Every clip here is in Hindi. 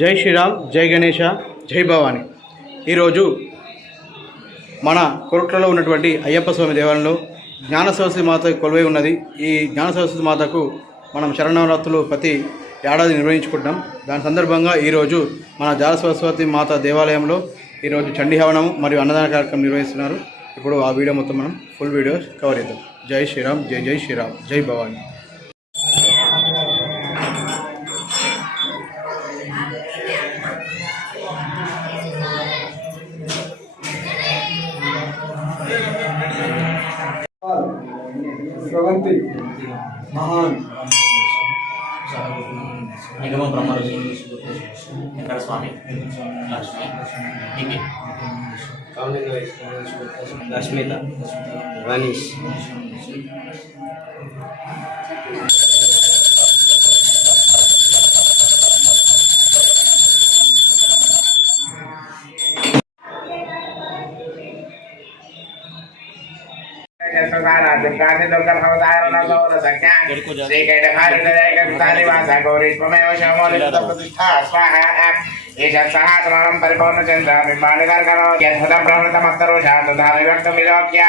జై శ్రీరామ్ జై గణేష జై భవాని. ఈరోజు మన కొరట్లలో ఉన్నటువంటి అయ్యప్ప స్వామి దేవాలయంలో జ్ఞాన సరస్వతి మాత కొలువై ఉన్నది. ఈ జ్ఞాన సరస్వతి మాతకు మనం శరణవరాత్రులు ప్రతి ఏడాది నిర్వహించుకుంటాం దాని సందర్భంగా ఈరోజు మన జాల సరస్వతి మాత దేవాలయంలో ఈరోజు చండీహవనం మరియు అన్నదాన కార్యక్రమం నిర్వహిస్తున్నారు. ఇప్పుడు ఆ వీడియో మొత్తం మనం ఫుల్ వీడియో కవర్ చేద్దాం. జై శ్రీరామ్ జై జై శ్రీరామ్ జై భవాని. స్రవంతి మహాన్ నిగమ బ్రహ్మఋషి వెంకట స్వామి లక్ష్మి ఇంకే లక్ష్మిత संसाराधिकारी दुर्गम अवतारण गौर संख्या श्री कैटभारी हृदय कविताली वासा गौरीष्वमेव शमोलित प्रतिष्ठा स्वाहा ईशत्सहासमं परिपूर्णचन्द्रबिम्बानि गर्गणो यद्भुतं प्रवृतमस्तरोषा दुधा विभक्तुमिलोक्या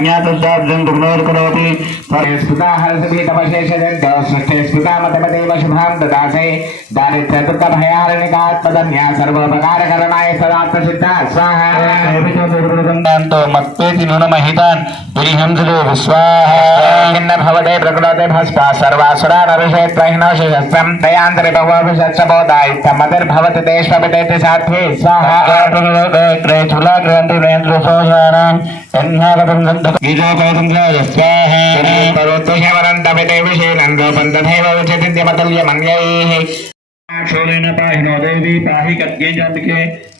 कर्मा ज्ञातुर्दाब्दं दुर्नोर्करोति स्फुता हर्षति तपशेषजन्त सृष्टे स्फुता मतमदेव शुभां ददासे दारिद्र्यदुःखभयारणिकात्मदन्या सर्वोपकारकरणाय सदा प्रसिद्धा। स्वाहा। दान्तो मत्पेति विस्वाहा भिन्न भवते प्रकृते भस्मा सर्वासुरा नरषेत्रहिनोषयस्त्रं दयान्तरे भवभिषत्सबोधायित्थमतिर्भवति तेष्वपितेति साध्वे स्वाहा क्रयचुलाग्रन्थुरेन्द्रसोषाणाम् सन्नागतं सन्तु गीतोकौसंग्राय स्वाहा परोत्तुषवरन्तपिते विषेणन्दोपं तथैव उचितिमतुल्यमन्यैः क्षोरेण पाहिनो देवी पाहि कद्गेजाम्बिके घण्टाकरविलपहिनते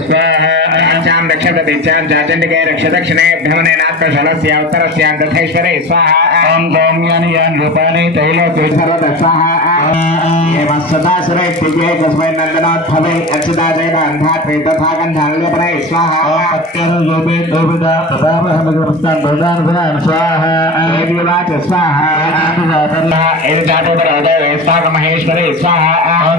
स्वाहा चां रक्षतदिच्छां चाचण्डिके रक्षदक्षिणे भ्रमणेनात्मशलस्य उत्तरस्यां तथैश्वरे स्वाहा। ॐ सौम्यानि यानि रूपाणि तैलोके सर्वतः स्वाहा एवं सदा सुरे दिव्ये तस्मै नन्दनोद्भवे अक्षदाजयनान्धात्रे तथा गन्धान्यपरे स्वाहा। सत्यरूपे द्रविदा प्रतापहमग्रमस्तान् प्रदानसनान् स्वाहा। देवीवाच स्वाहा। एतदाटोपरोदये स्वागमहेश्वरे स्वाहा ॐ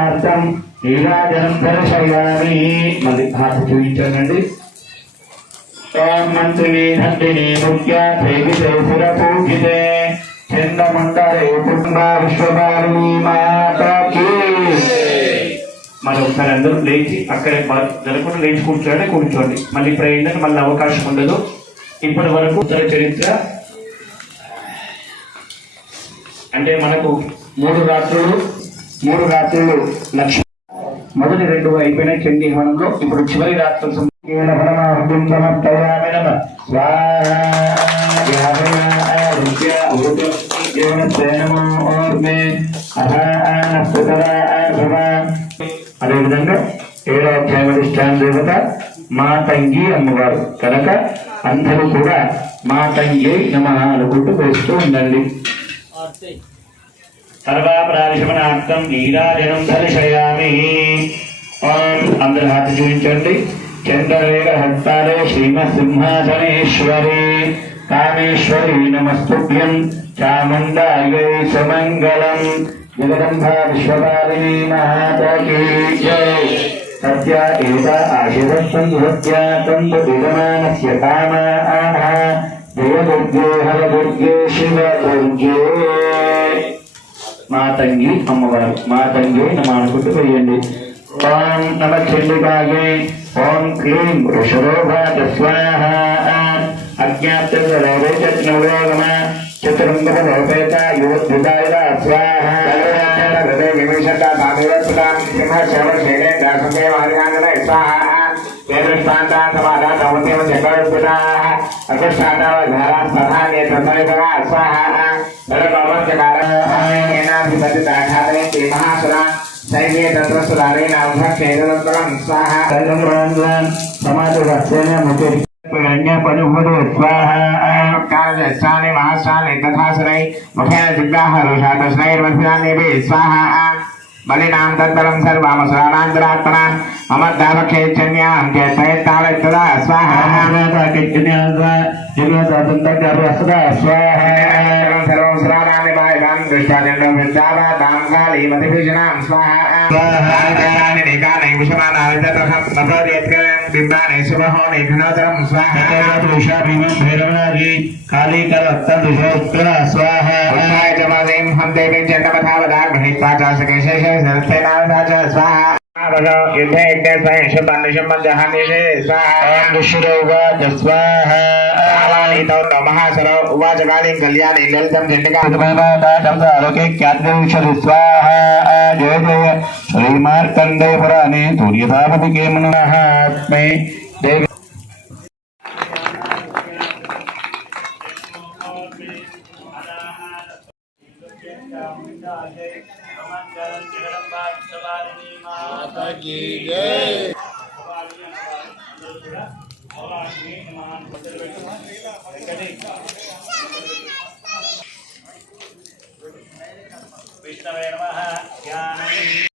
ఇలా జనం శైలామి మళ్ళీ భాష చూపించానండి మరొకసారి మరి ఒకసారి అందరూ లేచి అక్కడే జరగకుండా లేచి కూర్చోండి కూర్చోండి. మళ్ళీ ఇప్పుడు ఏంటంటే మళ్ళీ అవకాశం ఉండదు. ఇప్పటి వరకు ఉత్తర చరిత్ర. అంటే మనకు మూడు రాత్రులు. మూడు రాత్రులు లక్ష్మి మొదటి రెండు అయిపోయిన చండీ హవనంలో. ఇప్పుడు చివరి రాత్రి సంపూర్ణ పరమార్థం సమర్పయామి నమః స్వాహా ధ్యానాయ రుద్య ఊర్ధ్వస్మికేనస్తే నమో. ఓర్మే అథాన సుతరాయ భవ అదేవిధంగా ఏడో అధ్యాయం అధిష్టాన దేవత మా తంగి అమ్మవారు. కనుక అందరూ కూడా మా తంగి నమ అనుకుంటూ వేస్తూ ఉండండి. సర్వాపరాధిశమనార్థం నీరాజనం దర్శయామి. ఓం అందరి హాతి చూపించండి. చంద్రరేఖ హస్తాలే శ్రీమసింహాసనేశ్వరి కామేశ్వరి నమస్తుభ్యం చాముండాయై సమంగళం. జగదంబ విశ్వపాలిని మహాతకి జై. సత్య ఏత ఆశిరస్వం సత్య తంతు విగమానస్య కామా ఆహ. జయ దుర్గే మా తంగి అమ్మవారు మా తంగి నమ అనుకుంటూ పోయండి ఓం నమ చండికాగే ఓం క్లీం వృషభోభాత స్వాహ అజ్ఞాప్తగమ చతురంగమోపేత యువద్యుతాయ सर्वसिताघातयन्ति महासुरा सैन्ये तत्र सुरारेण अभ्यक्षेदनन्तरं स्वाहा सर्वं समाजवाक्येन मुखे प्रगण्यपनुभूतो स्वाहा कार्यस्थाने महास्थाने तथा शनै मुखेन जिग्राहरुषात शनैर्वस्त्राणि भी स्वाहा बलिनां तत्परं सर्वामसुराणान्तरात्मना अमर्धावक्षेच्छन्यां चेतयत्तावत्तदा स्वाहा स्वाहा दुष्टाचंडम विचारा दामकाली मतिभिजनाम स्वाहा स्वाहाकारानि निकानि विषमानानि ततः नभोदेत्करं बिम्बानि शुभहोनि घनोदरं स्वाहा पुरुषा भीमं भैरवनागी काली करत्तं दुषोत्तरा स्वाहा उत्थाय च मादें हम देवीं चण्डमथावदाग्महि पाचा सकेशेष सरस्तेनाथा च स्वाहा युद्धे यज्ञ स्वयं शुभं निशुभं जहानिशे स्वाहा विश्वरोगा स्वाहा नीतौ तमहासरौ उवाच कालीं कल्याणे ललितं चण्डिकालोके ख्यातिषधि स्वाहा जय जय श्रीमार्कण्डे पुराणे सूर्यधापति के मनोहात्मे देव माता की जय।